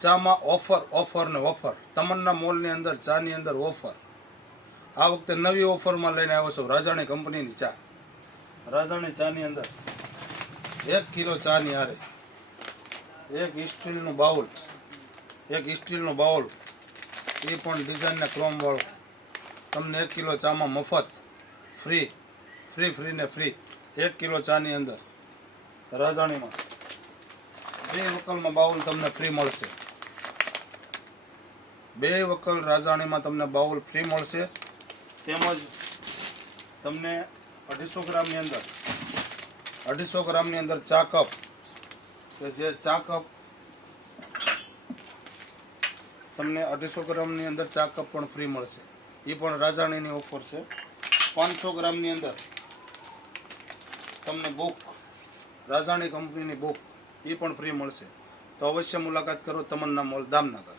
ચામાં ઓફર ને ઓફર. તમન્ના મોલની અંદર ચાની અંદર ઓફર. આ વખતે નવી ઓફરમાં લઈને આવ્યો છું રાજાણી કંપનીની ચા. રાજાણી ચાની અંદર 1 કિલો ચાની હારે એક સ્ટીલનું બાઉલ, એ પણ ડિઝાઇનના ક્રોમ વાળું. તમને 1 કિલો ચામાં મફત ફ્રી 1 કિલો ચાની અંદર રાજાણીમાં 2 વકલમાં બાઉલ તમને ફ્રી મળશે. 2 વકલ રાજાણીમાં તમને બાઉલ ફ્રી મળશે. તેમજ તમને 250 ગ્રામની અંદર ચા કપ, કે જે ચા કપ તમને 250 ગ્રામની અંદર ચા કપ પણ ફ્રી મળશે. એ પણ રાજાણીની ઓફર છે. 500 ગ્રામની અંદર તમને બુક, રાજાણી કંપનીની બુક, એ પણ ફ્રી મળશે. તો અવશ્ય મુલાકાત કરો તમન્ના મોલ, દામનગર.